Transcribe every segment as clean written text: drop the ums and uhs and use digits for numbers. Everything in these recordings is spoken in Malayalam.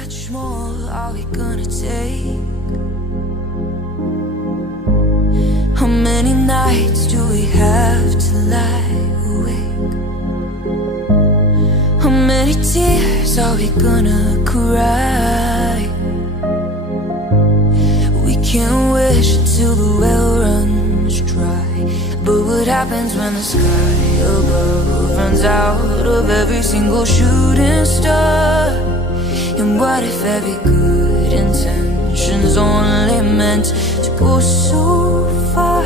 much more are we gonna take? How many nights do we have to lie awake? How many tears are we gonna cry? We can't wish until the well runs dry. But what happens when the sky above runs out of every single shooting star? And what if every good intention's only meant to go so far?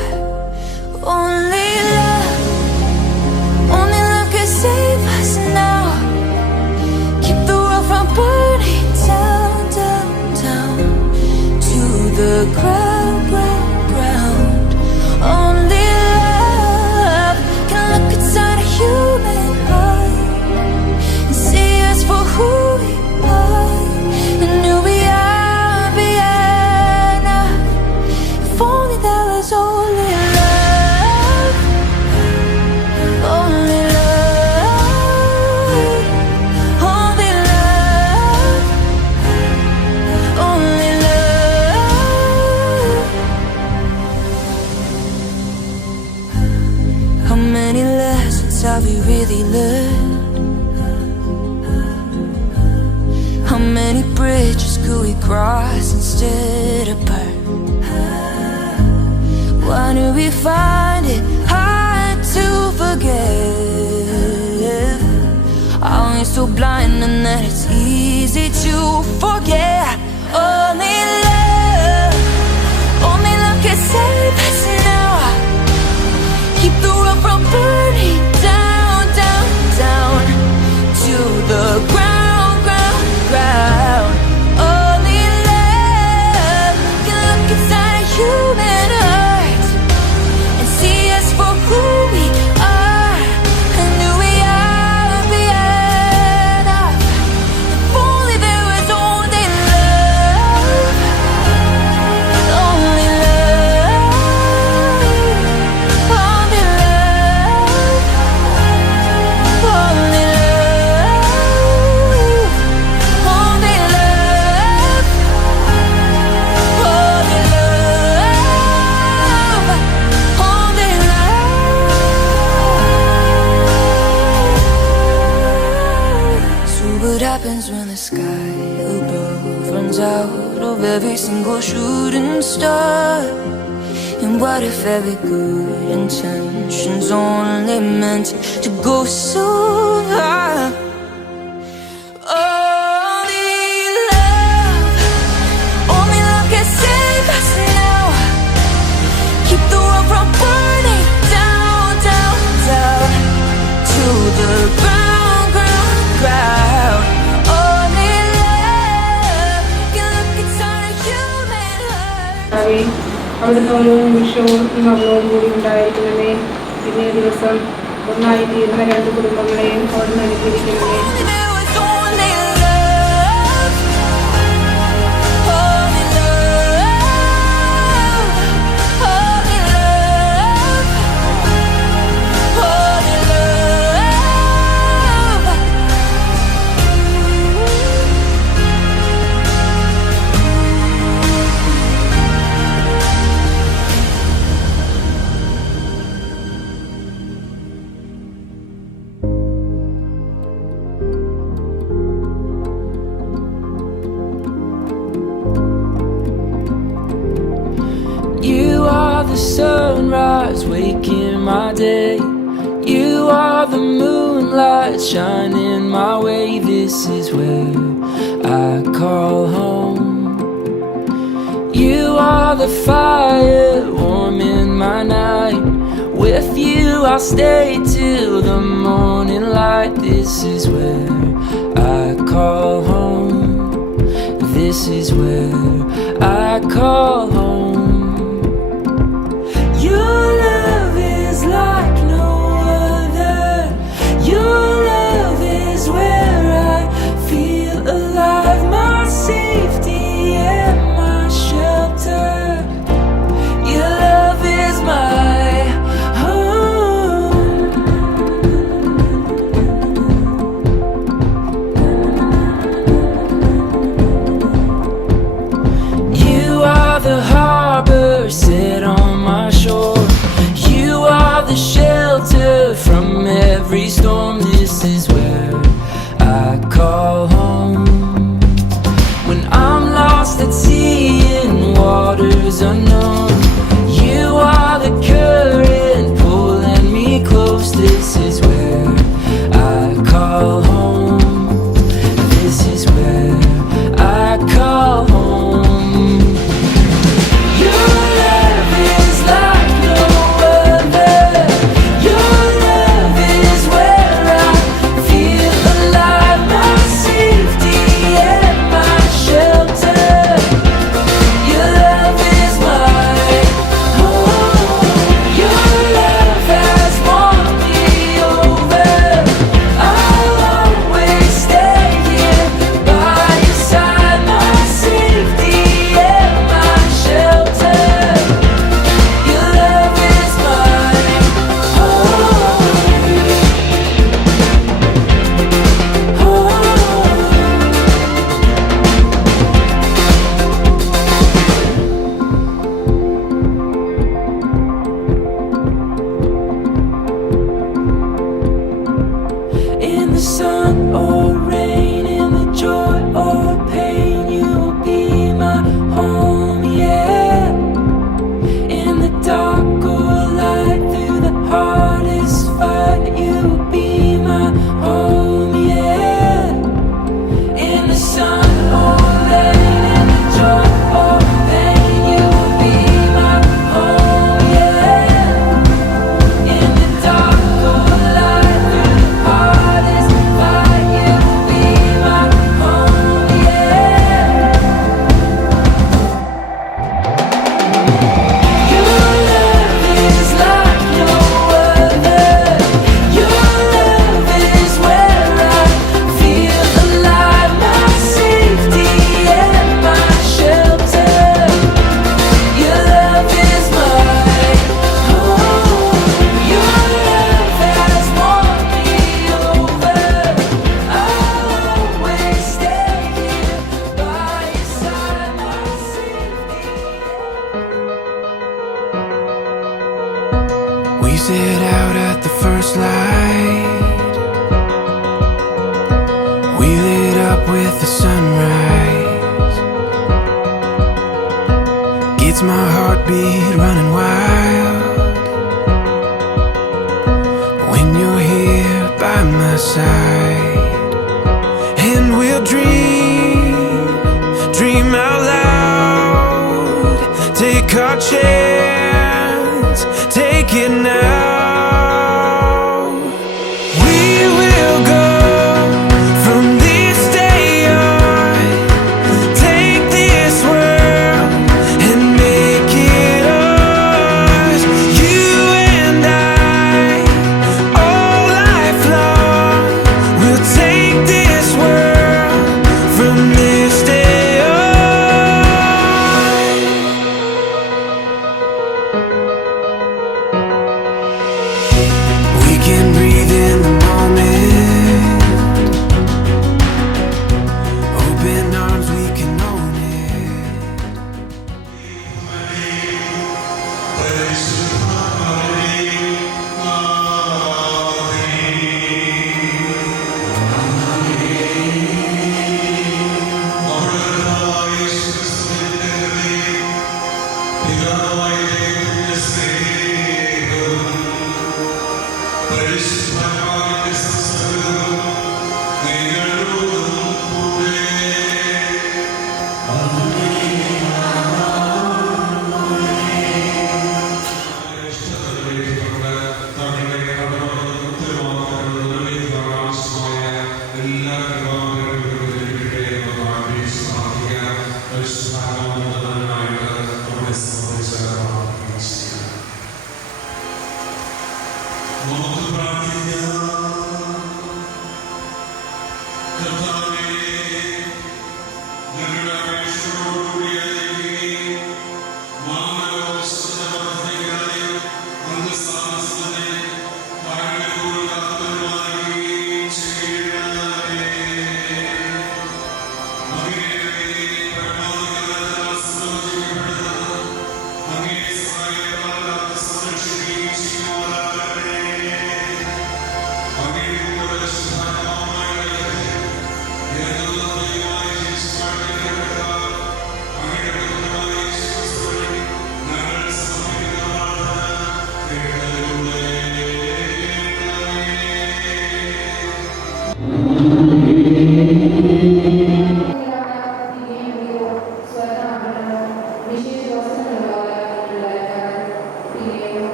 Only love can save us now. Keep the world from burning down, down, down to the ground, ground, ground. Only love can look inside a human heart and see us for who we are and who we are beyond. If only there was only love, only love, only love, only love. How many lessons have we really learned? How many bridges could we cross instead of burn? Why do we find it hard to forgive? Are we so blind and that it's easy to forget? Only love can save us now. Keep the world from burning down, down, down to the ground, ground, ground. Only love can look inside a human heart and see us for who we are and who we are beyond. If only there was only love, only love, only love, only love, only love, only love, only love. So what happens when the sky above runs out of every single shooting star? And what if every good intention's only meant to go so far? Only love can save us now. Keep the world from burning down, down, down to the ground, ground, ground. Only love can look inside a human heart. അവിടുന്ന് ഓരോ നിമിഷവും അവളോട് കൂടി ഉണ്ടായിരിക്കണമേ. ഇന്നേ ദിവസം ഒന്നായി തീരുന്ന രണ്ട് കുടുംബങ്ങളെയും അവിടുന്ന് അനുഗ്രഹിക്കണമേ. There was only love, only love, only love, only love. You are the sunrise waking my day. You are the moonlight shining my way. This is where I call home. You are the fire warming my night. With you I'll stay till the morning light. This is where I call home. This is where I call home. Your love is like no other. Your love is where I feel alive. My safety and my shelter. Your love is my home. heartbeat running wild when you're here by my side. And we'll dream out loud. Take our chance, take it now. We will go from this day on. Take this world and make it ours. You and I, all life long. We'll take this world from this day on. We can breathe in the moment. Open arms, we can own it.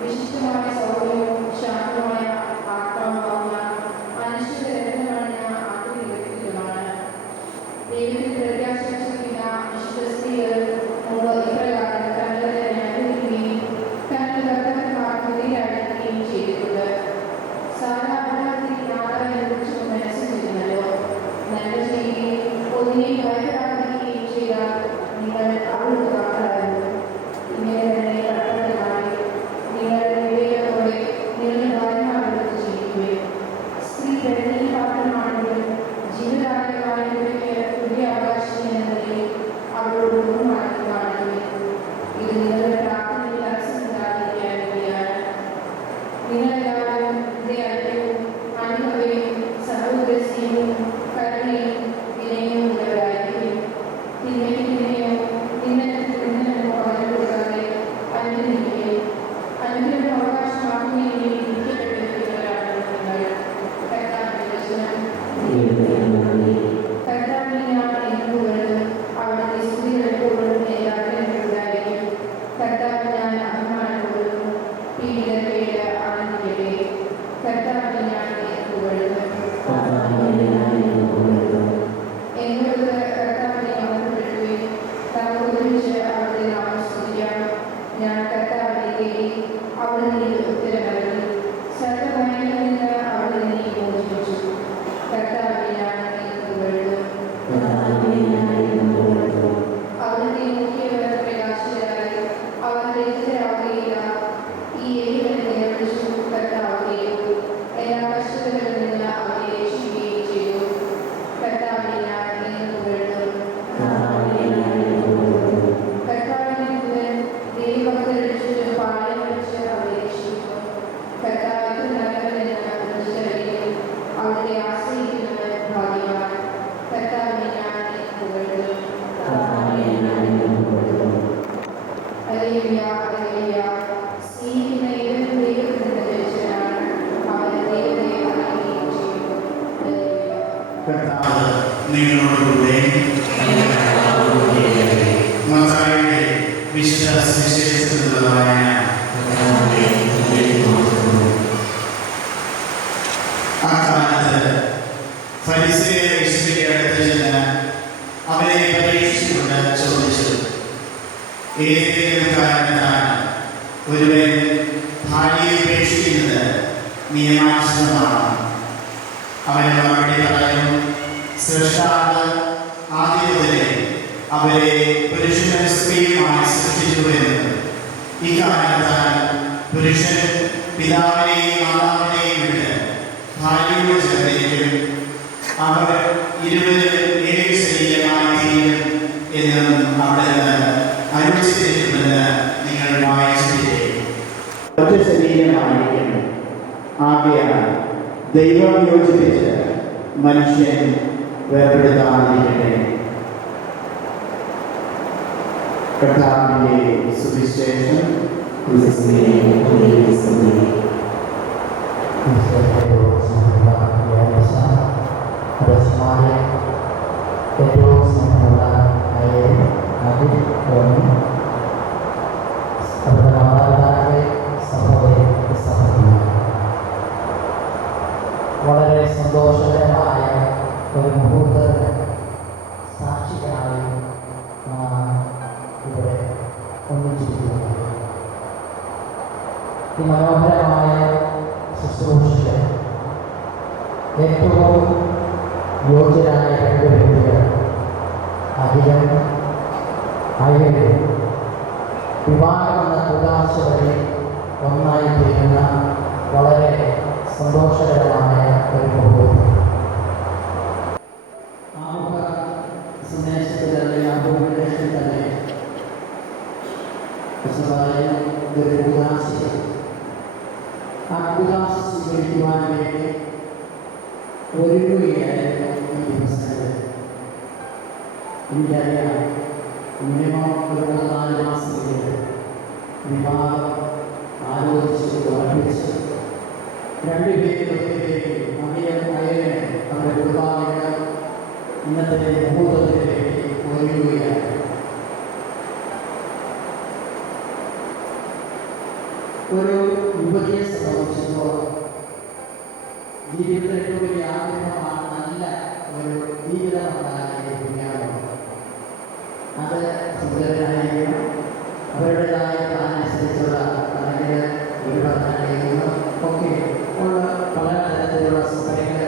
വിശിഷ്ടമായ സൗകര്യവും ശാന്തമായ ആത്മാവുമായ മനുഷ്യരുടെ നിങ്ങളോടുകൂടെ. മത്തായിയുടെ വിശുദ്ധ സുവിശേഷത്തിലുള്ളതായ അക്കാലത്ത് ഫരിസേയർ യേശുവിന്റെ അടുത്ത് ചെന്ന് അവനെ പരീക്ഷിച്ചുകൊണ്ട് ചോദിച്ചു, ഏതെങ്കിലും കാരണത്താൽ ഒരുവൻ ഭാര്യയെ ഉപേക്ഷിക്കുന്നത് നിയമാനുസൃതമാണ്? അവന് മറുപടി പറഞ്ഞു, സൃഷ്ടാവ് ആദ്യം മുതലേ അവരെ പുരുഷനും സ്ത്രീയുമായി സൃഷ്ടിച്ചുവെന്ന്. ഇക്കാരണത്താൽ പുരുഷൻ പിതാവിനെയും മാതാവിനെയും വിട്ട് ഭാര്യയോട് ചേർന്നിരിക്കും, അവർ ഇരുവരും ഏക ശരീരമായി തീരും എന്നും അവിടെ നിന്ന് അനുവദിച്ചിരിക്കുമെന്ന് നിങ്ങൾ വായിച്ചില്ലേ? ഒറ്റ ശരീരമായിരിക്കും. ആകയാൽ ദൈവം യോജിപ്പിച്ച് മനുഷ്യൻ വേർപെടുത്താതിരിക്കട്ടെ. കർത്താവിന്റെ സുവിശേഷം. വളരെ സന്തോഷകരമായ ഒരു മുഹൂർത്തത്തിന് സാക്ഷികളായി ഇവിടെ ഒന്നിച്ചിരിക്കുന്നു. ഈ മനോഹരമായ ശുശ്രൂഷയ്ക്ക് ഏറ്റവും യോഗ്യരായ രണ്ട് വ്യക്തികൾ അഖിലും അയലും വിവാഹം എന്ന കൂടാശ വഴി ഒന്നായി തീരുന്ന വളരെ സന്തോഷകരമായ ഒരു മുഹൂർത്തം. ആമുഖ സന്ദേശത്തിൽ തന്നെ ആമുഖത്തിൽ തന്നെ ഒരു കൂടാശ ആ കൂടാശ സ്വീകരിക്കുവാൻ വേണ്ടി ഒരുങ്ങുകയായിരുന്നു ഈ ദിവസങ്ങളിൽ. എനിക്കറിയാം, മിനിമം ഒരു 4 മാസത്തിൽ വിവാഹം ആലോചിച്ച് ഉറപ്പിച്ച് രണ്ടുപേരും അയലിനെ അവരുടെ കുടുംബാംഗങ്ങൾ ഇന്നത്തെ മുഹൂർത്തത്തിലേക്ക് ഒരുങ്ങുകയാണ്. ഒരു യുവതിയെ സംബന്ധിച്ചിടത്തോളം ജീവിതത്തിൽ ഏറ്റവും വലിയ ആഗ്രഹമാണ് നല്ല ഒരു ജീവിതമുണ്ടാകാൻ. അത് സുന്ദരനായിരിക്കണം, അവരുടേതായ പ്ലാനനുസരിച്ചുള്ള അല്ലെങ്കിൽ വീടുണ്ടായിരിക്കണം ഒക്കെ ഉള്ള പല തരത്തിലുള്ള സൗകര്യങ്ങൾ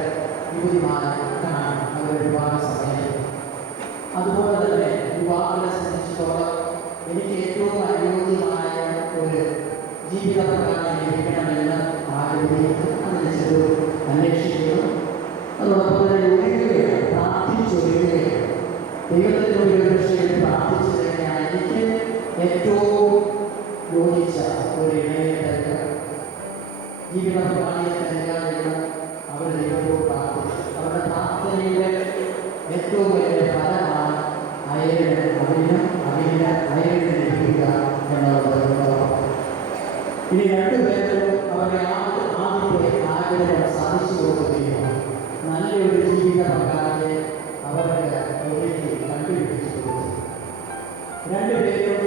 യുവതിമാർക്കാണ് അവരുടെ വിവാഹ സമയം. അതുപോലെ തന്നെ യുവാക്കളെ സംബന്ധിച്ചിടത്തോളം എനിക്ക് ഏറ്റവും അനുയോജ്യമായ ഒരു ജീവിത പങ്കാളി ലഭിക്കണമെന്ന് ആഗ്രഹിക്കുന്നു, അതിനനുസരിച്ച് അന്വേഷിക്കുന്നു. അതോടൊപ്പം തന്നെ ഒരുങ്ങുകയാണ്, പ്രാർത്ഥിച്ചൊരുങ്ങുകയാണ്. ദൈവത്തിൻ്റെ ഒരു വിഷയം പ്രാർത്ഥിച്ചു കഴിഞ്ഞാൽ എനിക്ക് ഏറ്റവും യോജിച്ച ഒരു ഇണയെ തരിക, ജീവിത പങ്കാളിയെ തരിക എന്ന് അവർ ദൈവത്തോട് പ്രാർത്ഥിച്ചു. അവരുടെ പ്രാർത്ഥനയുടെ ഏറ്റവും വലിയ ഫലമാണ് അയലിന് ലഭിക്കുക എന്നുള്ളത്. ഇനി രണ്ടുപേരും അവരുടെ ആദ്യത്തെ ആഗ്രഹം സാധിച്ചു കൊടുക്കുകയും നല്ലൊരു ജീവിത പങ്കാളിയെ അവർക്ക് കണ്ടുപിടിച്ചു കൊടുത്തു. രണ്ടുപേരും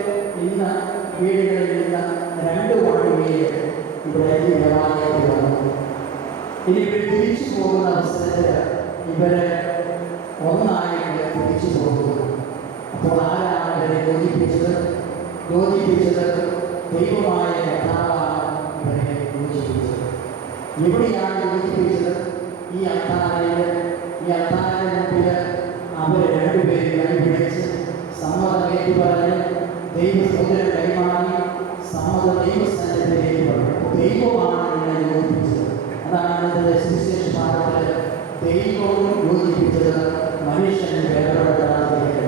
ഇന്ന് വീടുകളിൽ നിന്ന് 2 വണ്ടിയിൽ ഇവിടെ ഈ ദേവാലയത്തിൽ വന്നു. ഇനി ഇവർ തിരിച്ചു പോകുന്ന അവസരത്തിൽ ഇവര് ഒന്നായിട്ട് തിരിച്ചു പോകുന്നു. അപ്പോൾ ആരാണ് ഇവരെ യോജിപ്പിച്ചത്? ദൈവമായ കർത്താവാണ് ഇവരെ യോജിപ്പിച്ചത്. എവിടെയാണ് യോജിപ്പിച്ചത്? ഈ അത്താഴയിൽ മുമ്പിൽ അവർ രണ്ടുപേരും കൈപിടിച്ച് സമ്മതം ഏറ്റുപറഞ്ഞ് ദൈവസമുദ്രം കൈമാറി സമ്മതം ദൈവസ്ഥാനത്തിലേക്ക് പറഞ്ഞു. ദൈവമാണ് നിങ്ങളെ യോജിപ്പിച്ചത്. അതാണ് ഇന്നത്തെ സുവിശേഷ പാഠത്തിൽ ദൈവവും യോജിപ്പിച്ചത് മനുഷ്യന് വേർപെടുത്താതിരിക്കട്ടെ.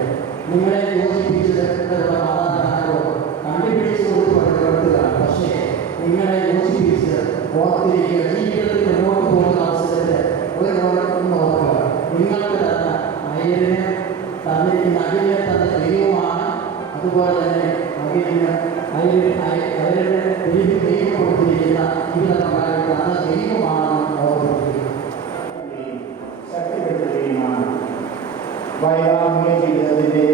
നിങ്ങളെ യോജിപ്പിച്ചത് മാതാപിതാക്കളോ കണ്ടുപിടിച്ചു കൊടുക്കുക. പക്ഷേ നിങ്ങളെ യോജിപ്പിച്ച് ഓർത്തിരിക്കുക. ജീവിതത്തിൽ മുന്നോട്ട് പോകുന്ന അവസരത്തിൽ ഒരു ഒന്ന് ഓർക്കുക, നിങ്ങൾക്ക് തന്ന അയലിന് തന്നിരിക്കുന്ന അയലിനെ തന്ന ദൈവമാണ്. അതുപോലെ തന്നെ അയലിന് ദൈവം കൊടുത്തിരിക്കുന്ന ജീവിത പങ്കാളി തന്ന ദൈവമാണെന്ന് ഓർത്തിരിക്കുക. ശക്തിപ്പെടുത്തുകയുമാണ് വൈവാഹിക ജീവിതത്തിൻ്റെ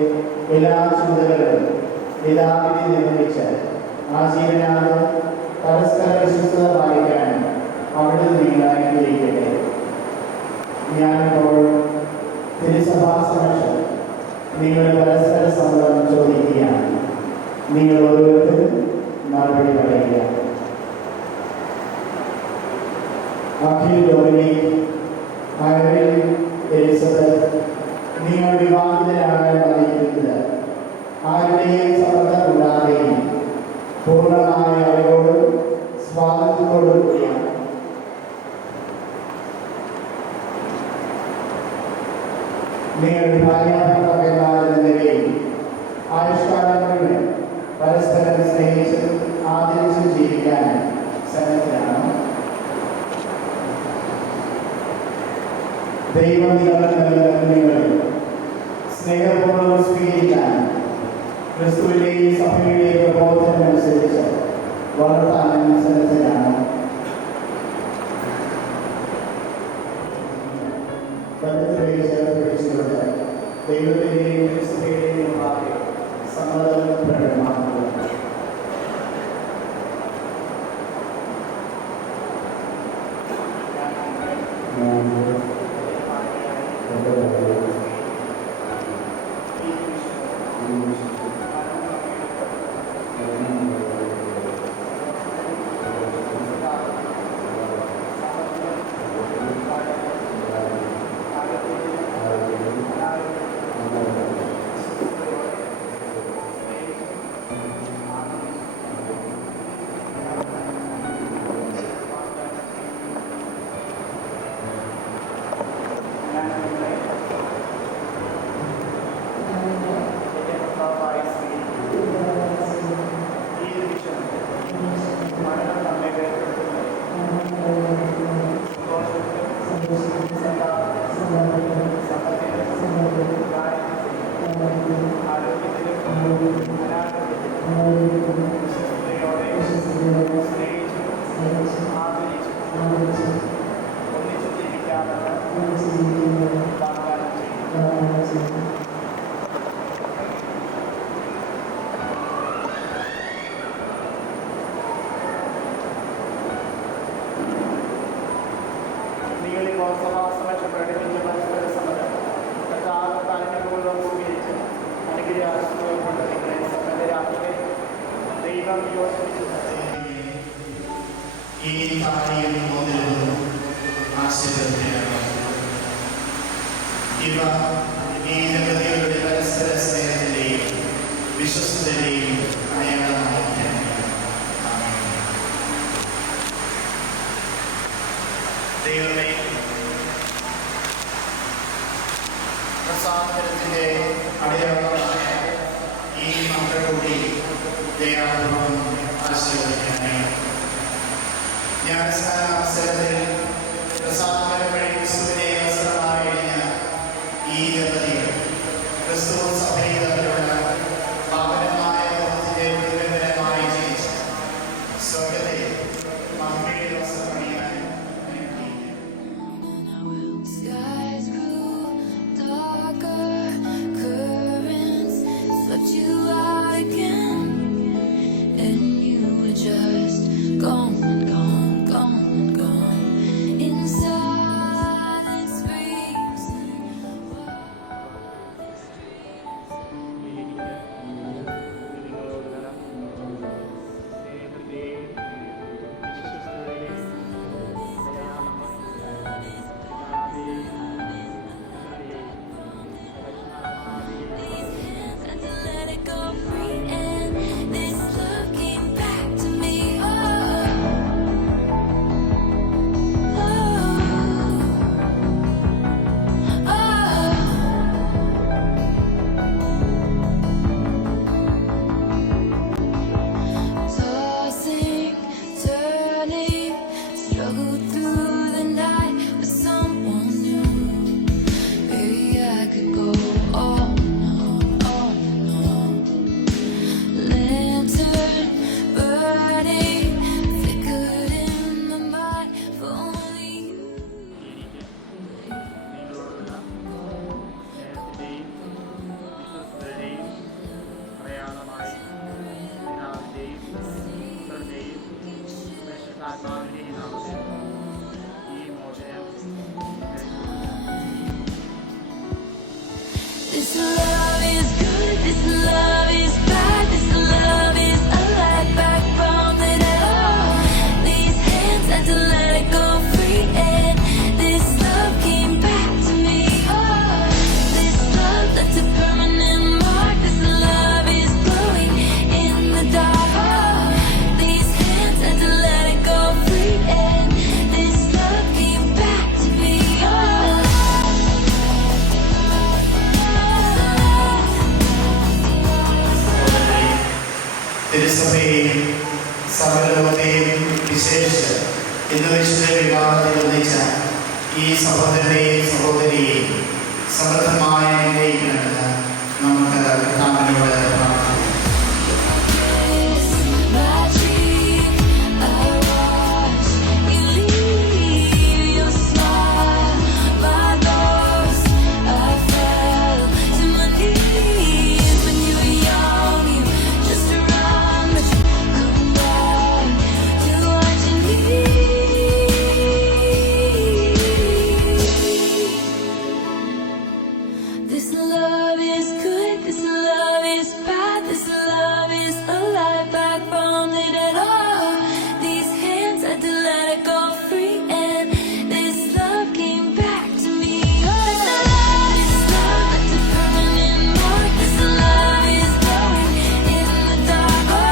എല്ലാ ചുമതലകളും പിതാവിനെ നിർവഹിച്ച് ആജീവനാണ് പരസ്പര വിശ്വസ്തത പാലിക്കാനും അവിടെ നിങ്ങൾ അനുഗ്രഹിക്കട്ടെ. ഞാനിപ്പോൾ തിരുസഭാ സമക്ഷം നിങ്ങൾ പരസ്പര സമ്മതം ചോദിക്കുകയാണ്. നിങ്ങൾ ഓരോരുത്തരും മറുപടി പറയുക. അഖിൽ ഡൊമിനിക്, ഐറിൻ എലിസബത്ത്, നിങ്ങൾ വിവാഹിതരാകാൻ വന്നിരിക്കുന്നത് ആരുടെയും സമ്മതമില്ലാതെയും പൂർണ്ണമായ അറിവോടും സ്വാതന്ത്ര്യത്തോടും കൂടിയാണ്. നിങ്ങൾ ഭാര്യാഭർത്താക്കന്മാരെന്ന നിലയിൽ ആയുഷ്കാലം മുഴുവൻ പരസ്പരം സ്നേഹിച്ച് ആദരിച്ചു ജീവിക്കാൻ സന്നദ്ധരാണ്. ദൈവം നിങ്ങൾക്ക് നൽകുന്ന കുഞ്ഞുങ്ങളെ സ്നേഹപൂർവ്വം സ്വീകരിക്കാൻ ക്രിസ്തുവിൻ്റെയും സഭയുടെയും പ്രബോധനമനുസരിച്ച് വളർത്താൻ സന്നദ്ധരാണ്. ദൈവത്തിൻ്റെയും ക്രിസ്തുവിൻ്റെയും ഭാഗം സമ്മതം പ്രകടമാക്കുക. ഈ താടിയും മോതിരവും ആശീർവദിക്കുകയാണ്. ഇവ ഈ ദമ്പതികളുടെ പരസ്പര സ്നേഹത്തിൻ്റെയും വിശ്വസ്തതയുടെയും അടയാളമായിരിക്കണം. ദൈവമേ, പ്രസാദത്തിന്റെ അടയാളമായ ഈ മക്കളുടെ ദയാപൂർവം ആശീർവദിക്കണമേ. ഞാൻ അവസരത്തിൽ പ്രസാദം വഴി ക്രിസ്തുവിനെ വസ്ത്രമായണിഞ്ഞ ഈ ദമ്പതികൾ ക്രിസ്തു സഭയിൽ തമ്മിലുള്ള പാവനമായ ബന്ധത്തിന്റെ പ്രതിബന്ധനമായി ജീവിച്ച് സ്വർഗത്തെ മഹിമയുടെ വസ്ത്രമണിയാൻ Skies grew darker, currents swept you out again, and you were just gone, gone, gone, gone. In silence, This love is good, this love is bad, this love is alive, back from the dead. Oh, these hands had to let it go free, and this love came back to me. Oh, this love left a permanent mark. This love is glowing in the dark. Oh, these hands had to let it go free, and this love came back to me. തിരുസഭയെയും സകലലോകത്തെയും വിശേഷിച്ച് ഇന്ന് വിശുദ്ധ വിവാഹത്തിൽ ഒന്നിച്ച ഈ സഹോദരനെയും സഹോദരിയെയും സമൃദ്ധമായ അനുഗ്രഹിക്കണമെന്ന് നമുക്ക് കർത്താവിനോട് പ്രാർത്ഥിക്കാം. My dream, I watch you leave, your smile, my loss. I fell to my knees when you were young, you just run, but you come back to what you need. This love is good, this love is bad, this love is alive, back from the dead. Oh, these hands had to let it go free, and this love came back to me. Oh, this love left a permanent mark. This love is glowing in the dark. Oh,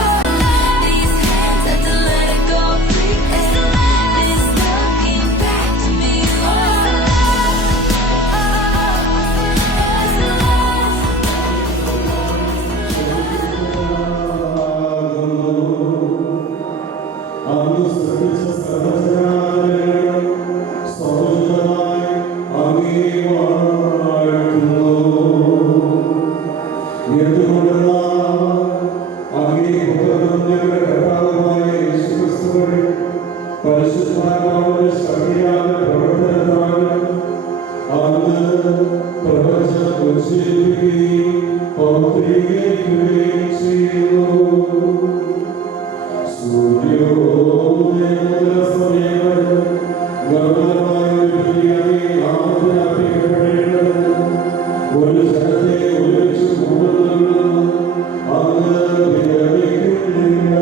these hands had to let it go free, and this love came back to me. Oh, പരിശുദ്ധാത്മാവിന്റെ ശക്തിയായ പ്രവർത്തനത്താൽ അന്ന് പ്രവചനം ഉച്ചരിക്കുകയും പൗത്രീകരിക്കുകയും ചെയ്യുന്നു. സൂര്യോദയ സമയം ഗൗരവമായ ഒരു ബലിയായി ആരാധിക്കപ്പെടേണ്ടത് ഒരു ജനത്തെ ഒരുമിച്ച് കൂടുന്നതെന്ന് അങ്ങ് വിരമിക്കുന്നില്ല.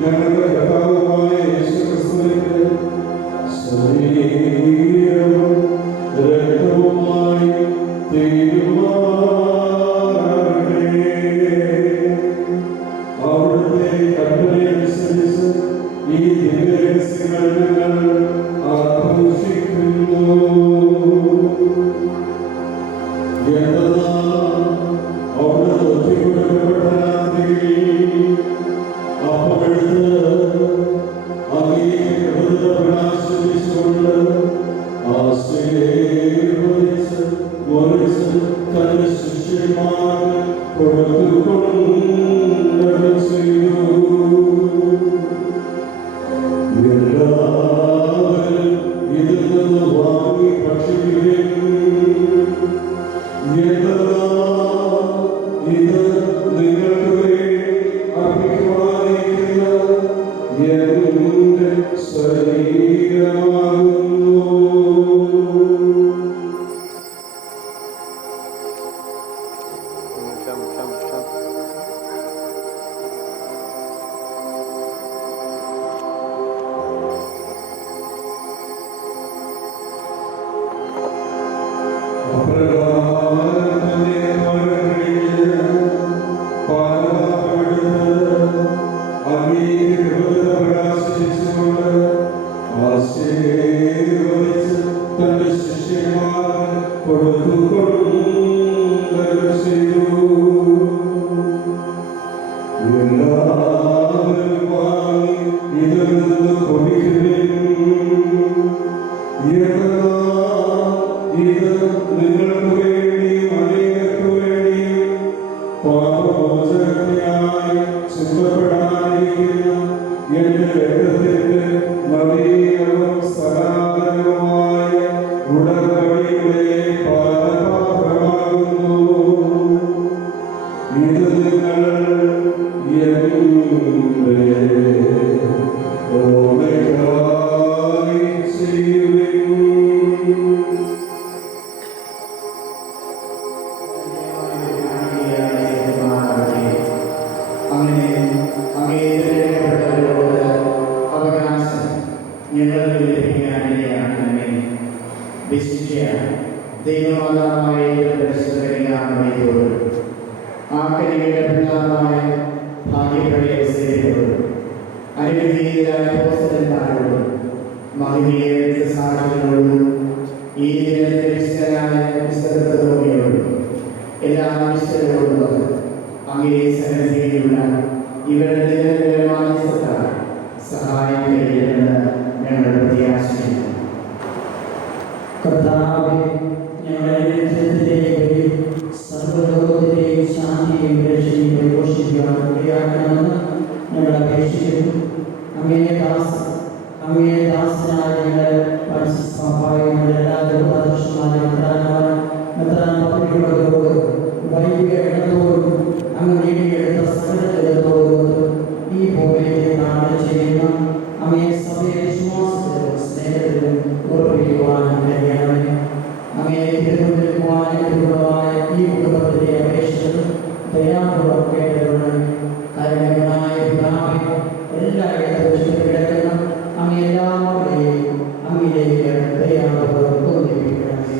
ഞങ്ങളുടെ കർത്താവായ യേശുക്രിസ്തുവിന്റെ ശരീരവും രക്തവുമായി തീരുമാനമാകട്ടെ. അവിടുത്തെ കൽപ്പനയനുസരിച്ച് ഈ ദിവ്യരഹസ്യങ്ങൾ ഞങ്ങൾ ആഘോഷിക്കുന്നു. എന്തെന്നാൽ അവിടുന്ന് ഒറ്റിക്കൊടുക്കപ്പെട്ട രാത്രിയിൽ അപ്പമെടുത്ത് അങ്ങേക്ക് പ്രകാശിച്ചുകൊണ്ട് ആശീർവദിച്ച് മുറിച്ച് തന്റെ ശിഷ്യന്മാർക്ക് കൊടുത്തുകൊണ്ടത് ചെയ്തു. എല്ലാവരും ഇതിൽ നിന്ന് വാങ്ങി ഭക്ഷിക്കുകയും ഇത് നിങ്ങൾക്ക് വേണ്ടി അർപ്പിക്കുവാനിരിക്കുന്ന എന്റെ ശരീരമാകുന്നു. അപ്രകാരം തന്നെ എല്ലാ ആവശ്യങ്ങളോടും അങ്ങേ സന്നിധിയിലുള്ള ഇവരുടെ നിരന്തരമായ സഹായം കഴിയുമെന്ന് ഞങ്ങൾ പ്രത്യാശിക്കുന്നു. കർത്താവേ, ഞങ്ങളുടെ സർവ്വലോകത്തിലെയും ശാന്തിയും രക്ഷയും പ്രഘോഷിക്കുവാൻ ഇടയാക്കണമെന്ന് ഞങ്ങൾ അപേക്ഷിക്കുന്നു. അങ്ങേ ദാസനായ ഞങ്ങളുടെ സ്വാഭാവികങ്ങളുടെ എല്ലാ പദ്ധതികളോട് വൈദിക ഗണത്തോടും അങ്ങ് നേടിയെടുത്ത സകലത്തോടും ഈ ഭൂമിയെ നാളെ ചെയ്യുന്ന അങ്ങേ സഭയെ വിശ്വാസത്തിലും സ്നേഹത്തിലും ഉറപ്പിക്കുവാൻ കഴിയണമേ. അങ്ങേ തിരുവനന്തപുരമായ ഈ കുടുംബത്തിന്റെ അപേക്ഷകളും ദയാപൂർവ്വം കേട്ടവരുടെ കരുണയായ പിതാവേ, എല്ലായിടത്തും കിടക്കുന്ന അങ്ങ് എല്ലാവരുടെയും അങ്ങിലേക്ക് ദയാപൂർവ്വം ഒന്നിപ്പിക്കണമേ.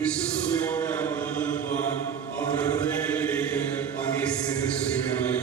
വിശ്വസതയോടെ അവരുടെ ഹൃദയങ്ങളിലേക്ക് അങ്ങേ സ്നേഹിച്ചിരിക്കണമേ.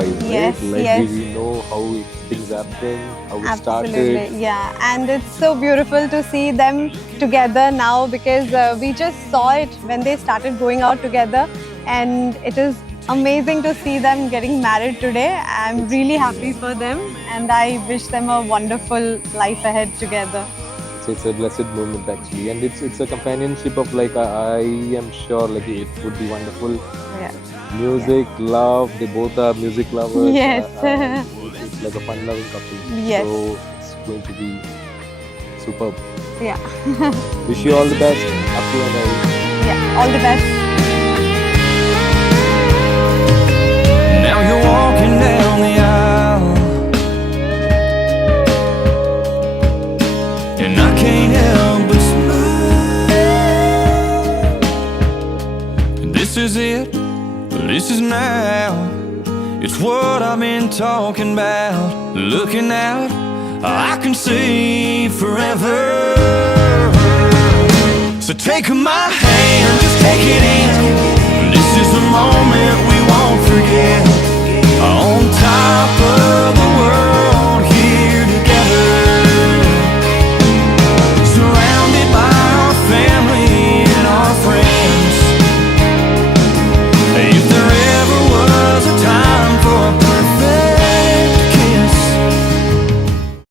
joys, Yes, right? Like yes. we know how things happen, how it Absolutely, started. yeah. And it's so beautiful to see them together now because we just saw it when they started going out together, and it is amazing to see them getting married today. I'm really happy for them, and I wish them a wonderful life ahead together. It's a blessed moment actually, and it's a companionship of like I am sure like it would be wonderful. Yeah. Music, love, they both are music lovers. Yes. It's like a fun-loving couple. Yes. So it's going to be superb. Yeah. Wish you all the best, Appu and I. Yeah. All the best. Now you're walking down the aisle, and I can't help but smile. This is it, this is now. It's what I've been talking about. Looking out, I can see forever. So take my hand, just take it in. This is a moment we won't forget. On top of